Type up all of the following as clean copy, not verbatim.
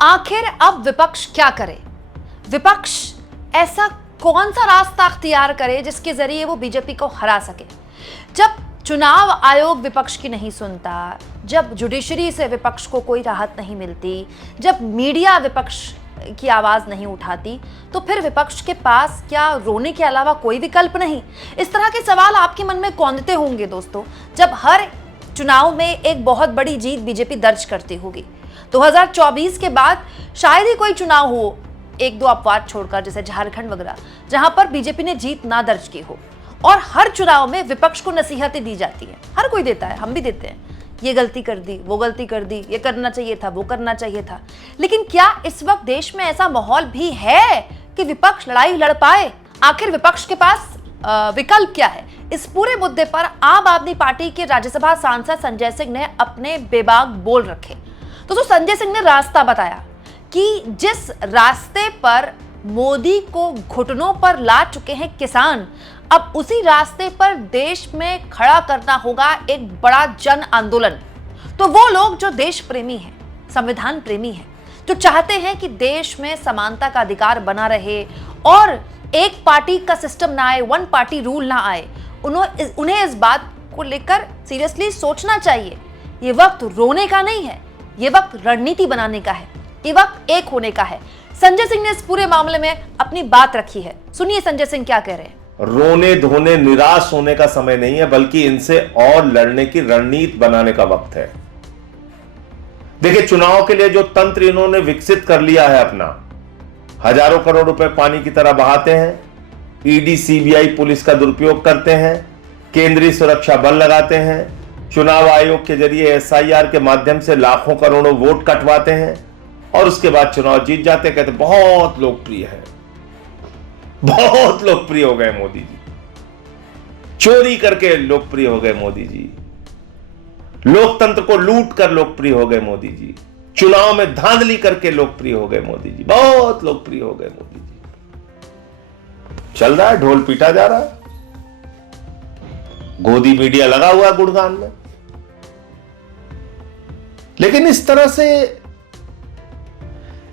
आखिर अब विपक्ष क्या करे? विपक्ष ऐसा कौन सा रास्ता अख्तियार करे जिसके जरिए वो बीजेपी को हरा सके? जब चुनाव आयोग विपक्ष की नहीं सुनता, जब जुडिशरी से विपक्ष को कोई राहत नहीं मिलती, जब मीडिया विपक्ष की आवाज नहीं उठाती, तो फिर विपक्ष के पास क्या रोने के अलावा कोई विकल्प नहीं? इस तरह के सवाल आपके मन में कौंधते होंगे दोस्तों, जब हर चुनाव में एक बहुत बड़ी जीत बीजेपी दर्ज करती होगी। 2024 के बाद शायद ही कोई चुनाव हो, एक दो अपवाद छोड़कर, जैसे झारखंड वगैरह, जहां पर बीजेपी ने जीत ना दर्ज की हो। और हर चुनाव में विपक्ष को नसीहतें दी जाती हैं, हर कोई देता है, हम भी देते हैं, ये गलती कर दी, वो गलती कर दी, ये करना चाहिए था, वो करना चाहिए था। लेकिन क्या इस वक्त देश में ऐसा माहौल भी है कि विपक्ष लड़ाई लड़ पाए? आखिर विपक्ष के पास विकल्प क्या है? इस पूरे मुद्दे पर आम आदमी पार्टी के राज्यसभा सांसद संजय सिंह ने अपने बेबाक बोल रखे। तो संजय सिंह ने रास्ता बताया कि जिस रास्ते पर मोदी को घुटनों पर ला चुके हैं किसान, अब उसी रास्ते पर देश में खड़ा करना होगा एक बड़ा जन आंदोलन। तो वो लोग जो देश प्रेमी हैं, संविधान प्रेमी हैं, जो चाहते हैं कि देश में समानता का अधिकार बना रहे और एक पार्टी का सिस्टम ना आए, वन पार्टी रूल ना आए, उन्हें इस बात को लेकर सीरियसली सोचना चाहिए। ये वक्त रोने का नहीं है, ये वक्त रणनीति बनाने का है, ये वक्त एक होने का है। संजय सिंह ने इस पूरे मामले में अपनी बात रखी है, सुनिए संजय सिंह क्या कह रहे हैं। रोने धोने निराश होने का समय नहीं है, बल्कि इनसे और लड़ने की रणनीति बनाने का वक्त है। देखिए, चुनाव के लिए जो तंत्र इन्होंने विकसित कर लिया है अपना, हजारों करोड़ रुपए पानी की तरह बहाते हैं, ईडी सीबीआई पुलिस का दुरुपयोग करते हैं, केंद्रीय सुरक्षा बल लगाते हैं, चुनाव आयोग के जरिए एसआईआर के माध्यम से लाखों करोड़ों वोट कटवाते हैं और उसके बाद चुनाव जीत जाते, कहते बहुत लोकप्रिय है, बहुत लोकप्रिय हो गए मोदी जी, चोरी करके लोकप्रिय हो गए मोदी जी, लोकतंत्र को लूट कर लोकप्रिय हो गए मोदी जी, चुनाव में धांधली करके लोकप्रिय हो गए मोदी जी, बहुत लोकप्रिय हो गए मोदी जी। चल रहा है, ढोल पीटा जा रहा है, गोदी मीडिया लगा हुआ है गुणगान में। लेकिन इस तरह से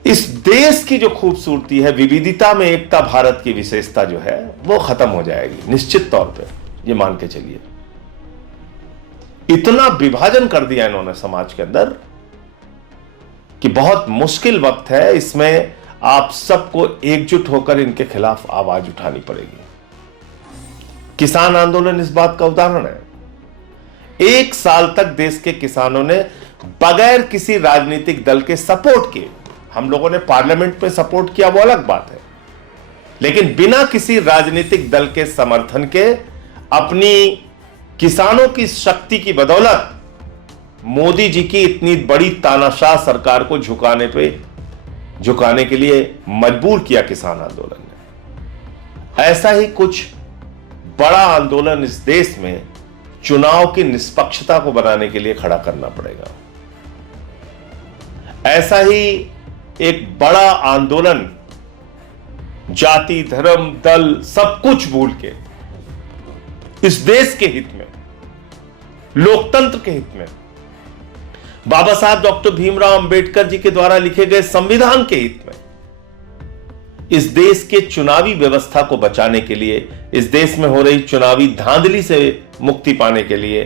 इस देश की जो खूबसूरती है, विविधता में एकता, भारत की विशेषता जो है, वो खत्म हो जाएगी निश्चित तौर पे, ये मान के चलिए। इतना विभाजन कर दिया इन्होंने समाज के अंदर कि बहुत मुश्किल वक्त है, इसमें आप सबको एकजुट होकर इनके खिलाफ आवाज उठानी पड़ेगी। किसान आंदोलन इस बात का उदाहरण है। 1 साल तक देश के किसानों ने बगैर किसी राजनीतिक दल के सपोर्ट के, हम लोगों ने पार्लियामेंट में सपोर्ट किया वो अलग बात है, लेकिन बिना किसी राजनीतिक दल के समर्थन के अपनी किसानों की शक्ति की बदौलत मोदी जी की इतनी बड़ी तानाशाह सरकार को झुकाने के लिए मजबूर किया किसान आंदोलन ने। ऐसा ही कुछ बड़ा आंदोलन इस देश में चुनाव की निष्पक्षता को बनाने के लिए खड़ा करना पड़ेगा। ऐसा ही एक बड़ा आंदोलन जाति, धर्म, दल सब कुछ भूल के इस देश के हित में, लोकतंत्र के हित में, बाबा साहब डॉक्टर भीमराव अंबेडकर जी के द्वारा लिखे गए संविधान के हित में, इस देश के चुनावी व्यवस्था को बचाने के लिए, इस देश में हो रही चुनावी धांधली से मुक्ति पाने के लिए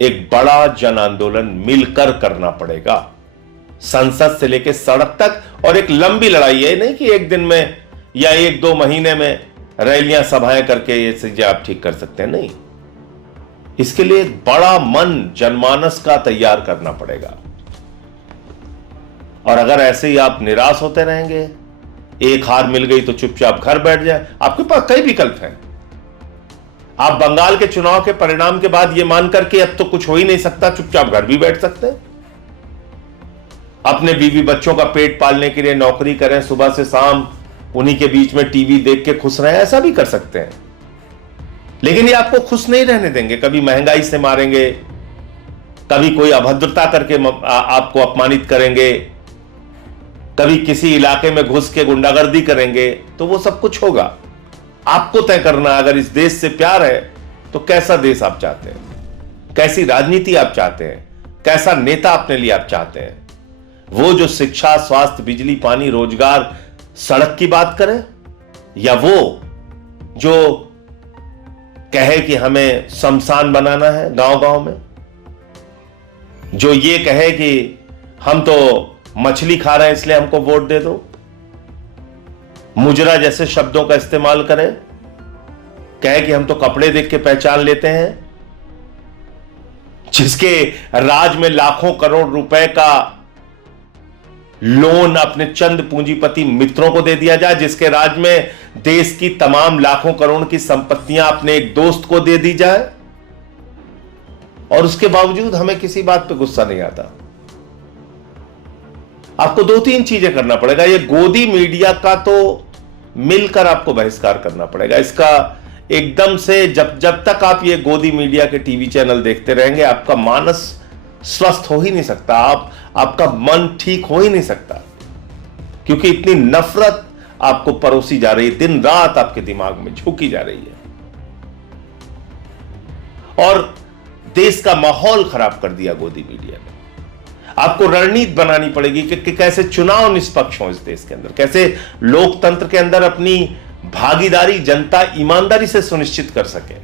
एक बड़ा जन आंदोलन मिलकर करना पड़ेगा, संसद से लेकर सड़क तक। और एक लंबी लड़ाई है, नहीं कि एक दिन में या 1-2 महीने में रैलियां सभाएं करके ये चीजें आप ठीक कर सकते हैं, नहीं। इसके लिए एक बड़ा मन जनमानस का तैयार करना पड़ेगा। और अगर ऐसे ही आप निराश होते रहेंगे, एक हार मिल गई तो चुपचाप घर बैठ जाए, आपके पास कई विकल्प हैं। आप बंगाल के चुनाव के परिणाम के बाद यह मानकर के अब तो कुछ हो ही नहीं सकता, चुपचाप घर भी बैठ सकते हैं। अपने बीवी बच्चों का पेट पालने के लिए नौकरी करें, सुबह से शाम उन्हीं के बीच में टीवी देख के खुश रहें, ऐसा भी कर सकते हैं। लेकिन ये आपको खुश नहीं रहने देंगे, कभी महंगाई से मारेंगे, कभी कोई अभद्रता करके आपको अपमानित करेंगे, कभी किसी इलाके में घुस के गुंडागर्दी करेंगे, तो वो सब कुछ होगा। आपको तय करना, अगर इस देश से प्यार है तो कैसा देश आप चाहते हैं, कैसी राजनीति आप चाहते हैं, कैसा नेता अपने लिए आप चाहते हैं। वो जो शिक्षा, स्वास्थ्य, बिजली, पानी, रोजगार, सड़क की बात करे, या वो जो कहे कि हमें शमशान बनाना है गांव गांव में, जो ये कहे कि हम तो मछली खा रहे हैं इसलिए हमको वोट दे दो, मुजरा जैसे शब्दों का इस्तेमाल करे, कहे कि हम तो कपड़े देख के पहचान लेते हैं, जिसके राज में लाखों करोड़ रुपए का लोन अपने चंद पूंजीपति मित्रों को दे दिया जाए, जिसके राज में देश की तमाम लाखों करोड़ की संपत्तियां अपने एक दोस्त को दे दी जाए, और उसके बावजूद हमें किसी बात पे गुस्सा नहीं आता। आपको 2-3 चीजें करना पड़ेगा। ये गोदी मीडिया का तो मिलकर आपको बहिष्कार करना पड़ेगा। इसका एकदम से जब तक आप ये गोदी मीडिया के टीवी चैनल देखते रहेंगे, आपका मानस स्वस्थ हो ही नहीं सकता, आपका मन ठीक हो ही नहीं सकता, क्योंकि इतनी नफरत आपको परोसी जा रही है, दिन रात आपके दिमाग में झोंकी जा रही है, और देश का माहौल खराब कर दिया गोदी मीडिया ने। आपको रणनीति बनानी पड़ेगी कि कैसे चुनाव निष्पक्ष हो इस देश के अंदर, कैसे लोकतंत्र के अंदर अपनी भागीदारी जनता ईमानदारी से सुनिश्चित कर सके।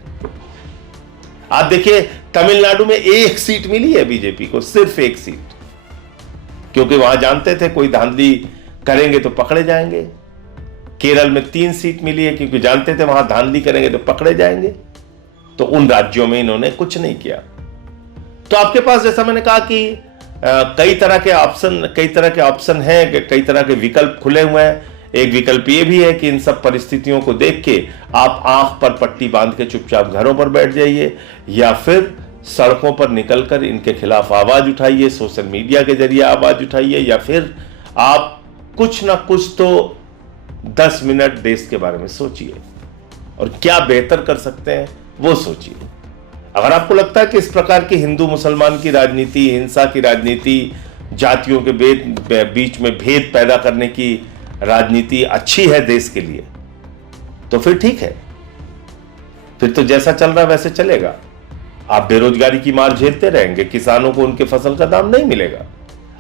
आप देखिए, तमिलनाडु में 1 सीट मिली है बीजेपी को, सिर्फ 1 सीट, क्योंकि वहां जानते थे कोई धांधली करेंगे तो पकड़े जाएंगे। केरल में 3 सीट मिली है, क्योंकि जानते थे वहां धांधली करेंगे तो पकड़े जाएंगे। तो उन राज्यों में इन्होंने कुछ नहीं किया। तो आपके पास, जैसा मैंने कहा कि कई तरह के ऑप्शन हैं, कई तरह के विकल्प खुले हुए हैं। एक विकल्प ये भी है कि इन सब परिस्थितियों को देख के आप आंख पर पट्टी बांध के चुपचाप घरों पर बैठ जाइए, या फिर सड़कों पर निकलकर इनके खिलाफ आवाज उठाइए, सोशल मीडिया के जरिए आवाज उठाइए, या फिर आप कुछ ना कुछ तो 10 मिनट देश के बारे में सोचिए और क्या बेहतर कर सकते हैं वो सोचिए। अगर आपको लगता है कि इस प्रकार की हिंदू मुसलमान की राजनीति, हिंसा की राजनीति, जातियों के बीच में भेद पैदा करने की राजनीति अच्छी है देश के लिए, तो फिर ठीक है, फिर तो जैसा चल रहा है वैसे चलेगा। आप बेरोजगारी की मार झेलते रहेंगे, किसानों को उनके फसल का दाम नहीं मिलेगा,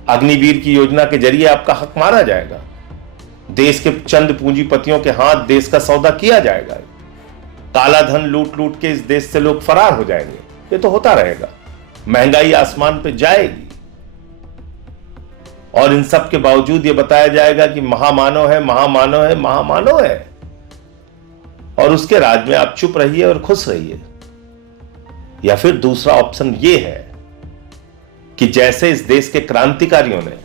अग्निवीर की योजना के जरिए आपका हक मारा जाएगा, देश के चंद पूंजीपतियों के हाथ देश का सौदा किया जाएगा, काला धन लूट लूट के इस देश से लोग फरार हो जाएंगे। ये तो होता रहेगा, महंगाई आसमान पे जाएगी, और इन सब के बावजूद ये बताया जाएगा कि महामानव है, महामानव है, महामानव है, और उसके राज में आप चुप रहिए और खुश रहिए। या फिर दूसरा ऑप्शन ये है कि जैसे इस देश के क्रांतिकारियों ने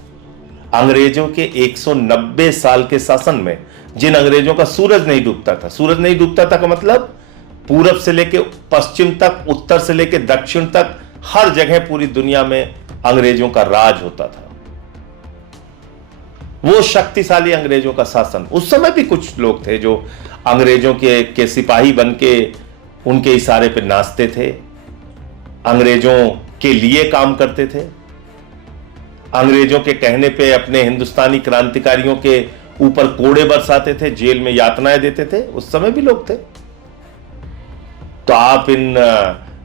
अंग्रेजों के 190 साल के शासन में, जिन अंग्रेजों का सूरज नहीं डूबता था का मतलब पूरब से लेके पश्चिम तक, उत्तर से लेके दक्षिण तक, हर जगह पूरी दुनिया में अंग्रेजों का राज होता था। वो शक्तिशाली अंग्रेजों का शासन, उस समय भी कुछ लोग थे जो अंग्रेजों के सिपाही बन के उनके इशारे पे नाचते थे, अंग्रेजों के लिए काम करते थे, अंग्रेजों के कहने पे अपने हिंदुस्तानी क्रांतिकारियों के ऊपर कोड़े बरसाते थे, जेल में यातनाएं देते थे। उस समय भी लोग थे। तो आप इन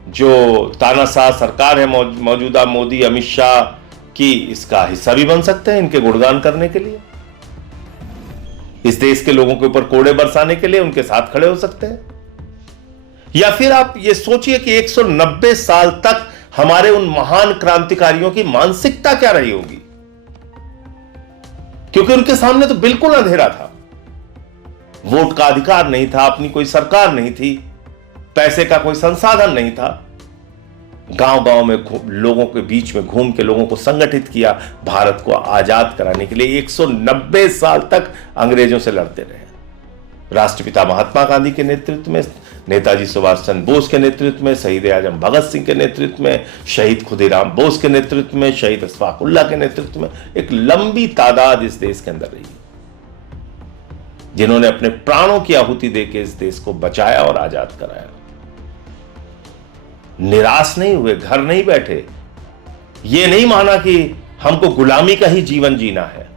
जो तानाशाह सरकार है मौजूदा मोदी अमित शाह की, इसका हिस्सा भी बन सकते हैं, इनके गुणगान करने के लिए, इस देश के लोगों के ऊपर कोड़े बरसाने के लिए उनके साथ खड़े हो सकते हैं। या फिर आप ये सोचिए कि 190 साल तक हमारे उन महान क्रांतिकारियों की मानसिकता क्या रही होगी, क्योंकि उनके सामने तो बिल्कुल अंधेरा था, वोट का अधिकार नहीं था, अपनी कोई सरकार नहीं थी, पैसे का कोई संसाधन नहीं था, गांव गांव में लोगों के बीच में घूम के लोगों को संगठित किया भारत को आजाद कराने के लिए। 190 साल तक अंग्रेजों से लड़ते रहे। राष्ट्रपिता महात्मा गांधी के नेतृत्व में, नेताजी सुभाष चंद्र बोस के नेतृत्व में, शहीद आजम भगत सिंह के नेतृत्व में, शहीद खुदीराम बोस के नेतृत्व में, शहीद अशफाकुल्लाह के नेतृत्व में, एक लंबी तादाद इस देश के अंदर रही, जिन्होंने अपने प्राणों की आहुति देकर इस देश को बचाया और आजाद कराया। निराश नहीं हुए, घर नहीं बैठे, ये नहीं माना कि हमको गुलामी का ही जीवन जीना है।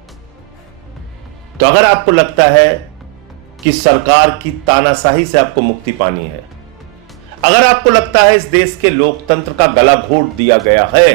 तो अगर आपको लगता है कि सरकार की तानाशाही से आपको मुक्ति पानी है, अगर आपको लगता है इस देश के लोकतंत्र का गला घोट दिया गया है,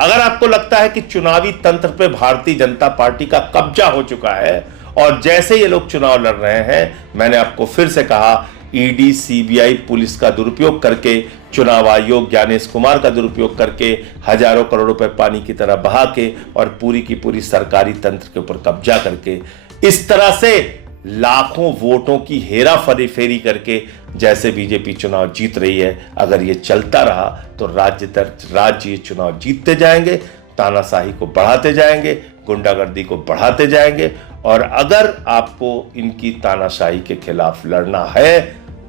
अगर आपको लगता है कि चुनावी तंत्र पे भारतीय जनता पार्टी का कब्जा हो चुका है और जैसे ये लोग चुनाव लड़ रहे हैं, मैंने आपको फिर से कहा, ईडी, सीबीआई, पुलिस का दुरुपयोग करके, चुनाव आयोग ज्ञानेश कुमार का दुरुपयोग करके, हजारों करोड़ रुपए पानी की तरह बहा के और पूरी की पूरी सरकारी तंत्र के ऊपर कब्जा करके, इस तरह से लाखों वोटों की हेरा फेरी करके जैसे बीजेपी चुनाव जीत रही है, अगर ये चलता रहा तो राज्य चुनाव जीतते जाएंगे, तानाशाही को बढ़ाते जाएंगे, गुंडागर्दी को बढ़ाते जाएंगे। और अगर आपको इनकी तानाशाही के खिलाफ लड़ना है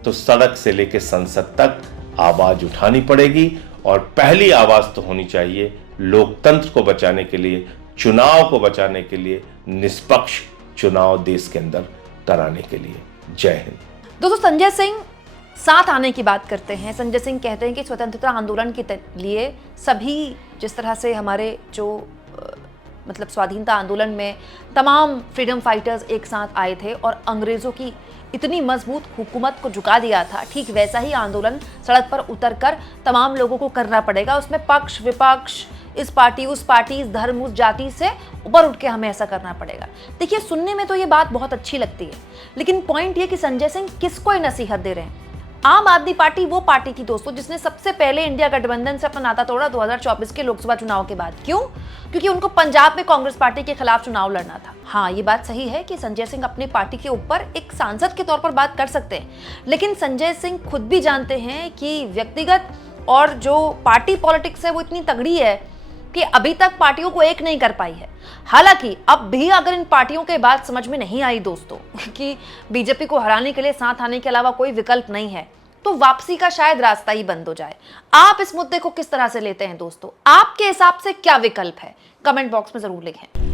तो सड़क से लेकर संसद तक आवाज उठानी पड़ेगी। और पहली आवाज तो होनी चाहिए लोकतंत्र को बचाने के लिए, चुनाव को बचाने के लिए, निष्पक्ष चुनाव देश के अंदर कराने के लिए। जय हिंद। दोस्तों, संजय सिंह साथ आने की बात करते हैं। संजय सिंह कहते हैं कि स्वतंत्रता आंदोलन के लिए सभी, जिस तरह से हमारे जो मतलब स्वाधीनता आंदोलन में तमाम फ्रीडम फाइटर्स एक साथ आए थे और अंग्रेजों की इतनी मजबूत हुकूमत को झुका दिया था, ठीक वैसा ही आंदोलन सड़क पर उतरकर तमाम लोगों को करना पड़ेगा। उसमें पक्ष विपक्ष, इस पार्टी उस पार्टी, इस धर्म उस जाति से ऊपर उठ के हमें ऐसा करना पड़ेगा। देखिए, सुनने में तो ये बात बहुत अच्छी लगती है, लेकिन पॉइंट ये कि संजय सिंह किसको ये नसीहत दे रहे हैं। आम आदमी पार्टी वो पार्टी थी दोस्तों जिसने सबसे पहले इंडिया गठबंधन से अपना नाता तोड़ा 2024 के लोकसभा चुनाव के बाद। क्यों? क्योंकि उनको पंजाब में कांग्रेस पार्टी के खिलाफ चुनाव लड़ना था। हाँ, ये बात सही है कि संजय सिंह अपनी पार्टी के ऊपर एक सांसद के तौर पर बात कर सकते हैं, लेकिन संजय सिंह खुद भी जानते हैं कि व्यक्तिगत और जो पार्टी पॉलिटिक्स है वो इतनी तगड़ी है कि अभी तक पार्टियों को एक नहीं कर पाई है। हालांकि अब भी अगर इन पार्टियों के बात समझ में नहीं आई दोस्तों कि बीजेपी को हराने के लिए साथ आने के अलावा कोई विकल्प नहीं है, तो वापसी का शायद रास्ता ही बंद हो जाए। आप इस मुद्दे को किस तरह से लेते हैं दोस्तों? आपके हिसाब से क्या विकल्प है? कमेंट बॉक्स में जरूर लिखें।